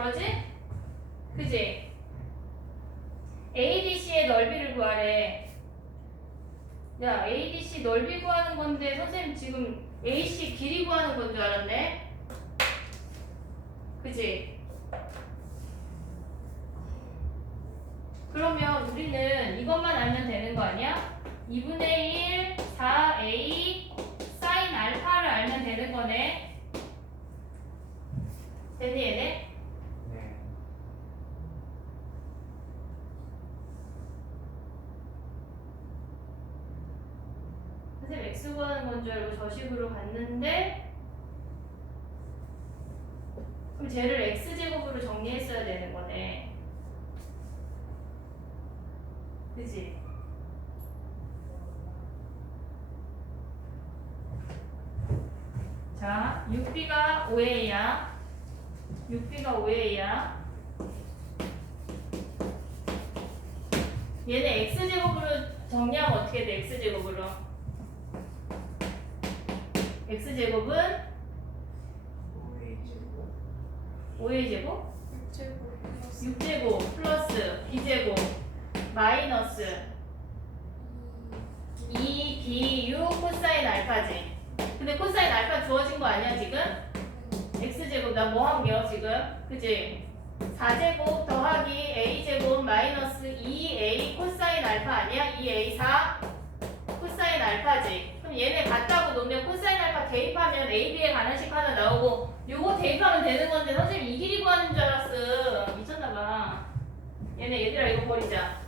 저러지? 그지? ADC의 넓이를 구하래. 야, ADC 넓이 구하는 건데 선생님 지금 AC 길이 구하는 건 줄 알았네. 그지? 그러면 우리는 이것만 알면 되는 거 아니야? 2분의 1, 4A, 사인 알파를 알면 되는 거네. 됐니 얘네? 네. 구하는 건 줄 알고 저식으로 갔는데 그럼 쟤를 X제곱으로 정리했어야 되는 거네. 그지? 자, 6B가 5A야. 6B가 5A야. 얘네 X제곱으로 정리하면 어떻게 돼? X제곱으로. X제곱은 5A 제곱 5A 제곱, 6제곱 플러스 6제곱 플러스 B제곱 마이너스 2B6 코사인 알파지. 근데 코사인 알파 주어진 거 아니야 지금? X제곱 나뭐 한게요 지금? 그지? 4제곱 더하기 A제곱 마이너스 2A 코사인 알파 아니야? 2A4 코사인 알파지. 그럼 얘네 같다고 놓으면 코사인 알파 대입하면 AB에 관한 식 하나 나오고 요거 대입하면 되는 건데 선생님 이 길이 구하는 줄 알았어. 미쳤나봐. 얘네 얘들아 이거 버리자.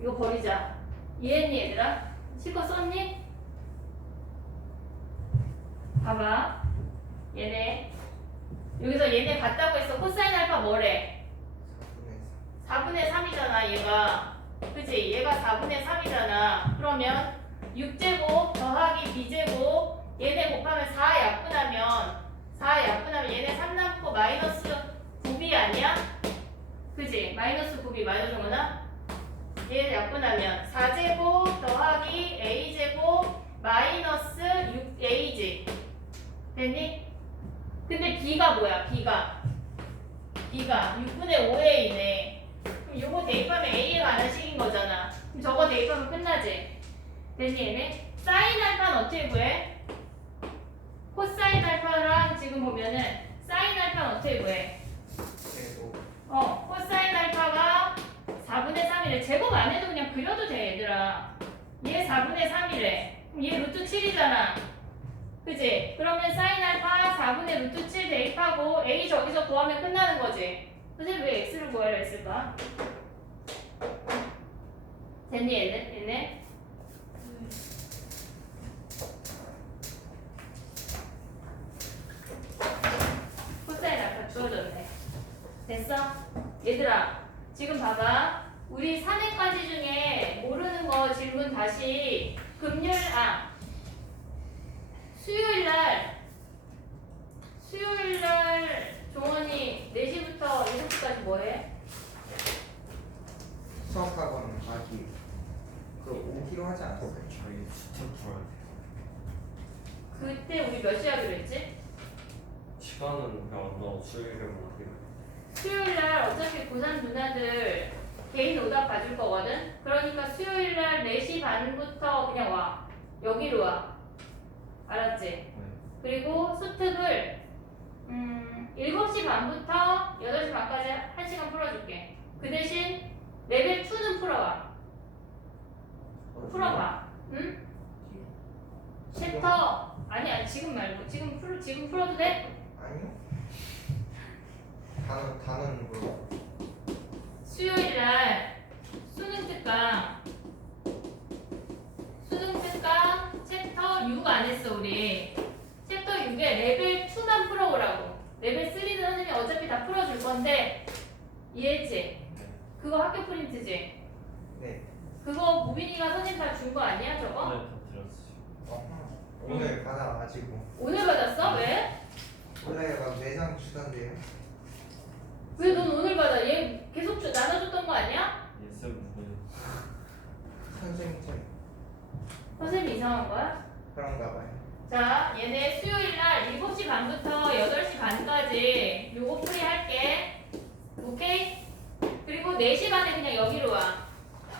이거 버리자. 이해했니 얘들아? 실컷 썼니? 봐봐. 얘네 여기서 얘네 같다고 했어. 코사인 알파 뭐래? 4분의 4분의 3이잖아 얘가 그치 얘가 4분의 3이잖아 그러면 6제곱 더하기 b제곱 얘네 곱하면 4 약분하면 4 약분하면 얘네 3 남고 마이너스 9b 아니야? 그치 마이너스 9b 맞아 정원아? 얘 약분하면 4제곱 더하기 a제곱 마이너스 6a지 됐니? 근데 b가 뭐야 b가 b가 6분의 5a네 그럼 요거 대입하면 A에 관한 식인 거잖아. 그럼 저거 대입하면 끝나지? 됐니 얘네? 사인 알파는 어떻게 구해? 코사인 알파랑 지금 보면은 사인 알파는 어떻게 구해? 제곱 어, 코사인 알파가 4분의 3이래. 제곱 안 해도 그냥 그려도 돼, 얘들아. 얘 4분의 3이래. 그럼 얘 루트 7이잖아. 그지? 그러면 사인 알파 4분의 루트 7 대입하고 A 저기서 구하면 끝나는 거지. 선생님 왜 X를 구하려 했을까? 됐니, 얘네? 얘네? 코사인 알파 주어졌네. 됐어? 얘들아, 지금 봐봐. 우리 3회까지 중에 모르는 거 질문 다시 금요일, 아, 수요일 날, 수요일 날 종원이 4시부터 7시까지 뭐 해? 수학학원 가기 그 5kg 하지 않았어요? 저희 스텝 풀어야 돼요. 그때 우리 몇시 하기로 했지? 시간은 그냥 너 수요일에만 하기로. 수요일 날 어차피 고3 누나들 개인 오답 봐줄 거거든? 그러니까 수요일 날 4시 반부터 그냥 와. 여기로 와. 알았지? 네. 그리고 수특을 음, 7시 반부터 8시 반까지 1시간 풀어줄게. 그 대신 레벨 2는 풀어와. 풀어봐. 응? 챕터 아니 아니 지금 말고 지금 풀 지금 풀어도 돼? 아니요 단어 단어는 뭐 수요일 날 수능 특강 수능 특강 챕터 6 안 했어 우리 챕터 6에 레벨 2만 풀어오라고 레벨 3는 선생님이 어차피 다 풀어줄 건데 이해했지? 그거 학교 프린트지? 네 그거 무빈이가 선생님 다 준 거 아니야 저거? 네, 다 드렸어요. 어허. 오늘 받아 가지고 오늘 받았어? 왜? 원래 막 매장 주던데요 왜 넌 오늘 받아? 얘 계속 주, 나눠줬던 거 아니야? 예습 부분 선생님 좀 선생님이 이상한 거야? 그런가 봐요 자, 얘네 수요일 날 7시 반부터 8시 반까지 요거 풀이 할게. 4시 반에 그냥 여기로 와.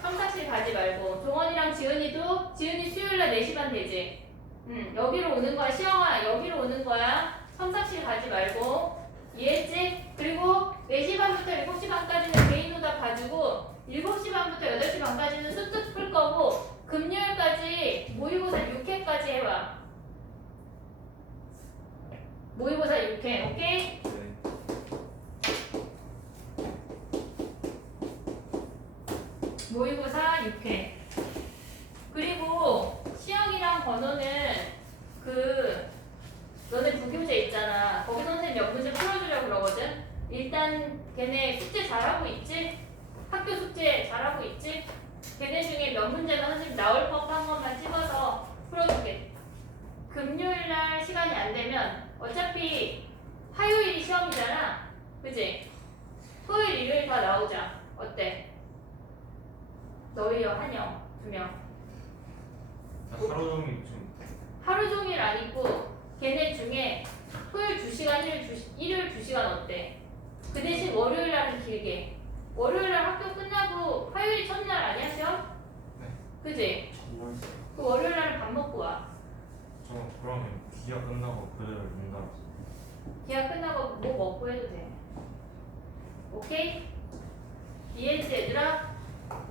첨삭실 가지 말고. 동원이랑 지은이도 지은이 수요일 날 4시 반 되지. 응, 여기로 오는 거야. 시영아, 여기로 오는 거야. 첨삭실 가지 말고. 이해했지? 그리고 4시 반부터 7시 반까지는 개인 오답 봐주고 7시 반부터 8시 반까지는 수특 풀 거고 금요일까지 모의고사 6회까지 해와. 모의고사 6회, 오케이? 네. 모의고사 6회. 그리고 시영이랑 번호는 그 너네 부교재 있잖아. 거기 선생님 몇 문제 풀어주려고 그러거든. 일단 걔네 숙제 잘하고 있지? 학교 숙제 잘하고 있지? 걔네 중에 몇 문제만 선생님 나올 법한 것만 찍어서 풀어줄게. 금요일 날 시간이 안 되면 어차피 화요일이 시험이잖아. 그지? 토요일, 일요일 다 나오자. 어때? 너희요, 한영, 두 명. 하루 종일 좀 하루 종일 아니고 걔네 중에 토요일 2시간, 일요일 2, 일요일 2시간 어때? 그 대신 월요일 날은 길게. 월요일 날 학교 끝나고 화요일 첫날 아니야, 시험? 네. 그지? 정말 그 월요일 날은 밥 먹고 와. 저 그러면 기가 끝나고 그대로 된다. 기약 끝나고 뭐 먹고 해도 돼. 오케이? 이해했지, 얘들아?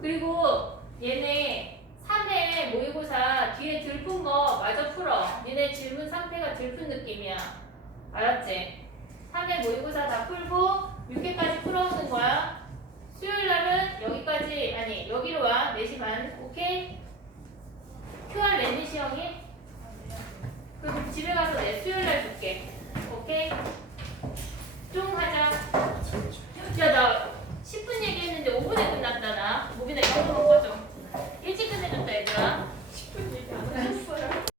그리고 얘네 3회 모의고사 뒤에 들푼 거 마저 풀어. 얘네 질문 상태가 들푼 느낌이야. 알았지? 3회 모의고사 다 풀고 6회까지 풀어오는 거야. 수요일 날은 여기까지, 아니, 여기로 와. 4시 반. 오케이? QR 냈니, 시영이? 그럼 집에 가서 내 수요일 날 줄게. 오케이?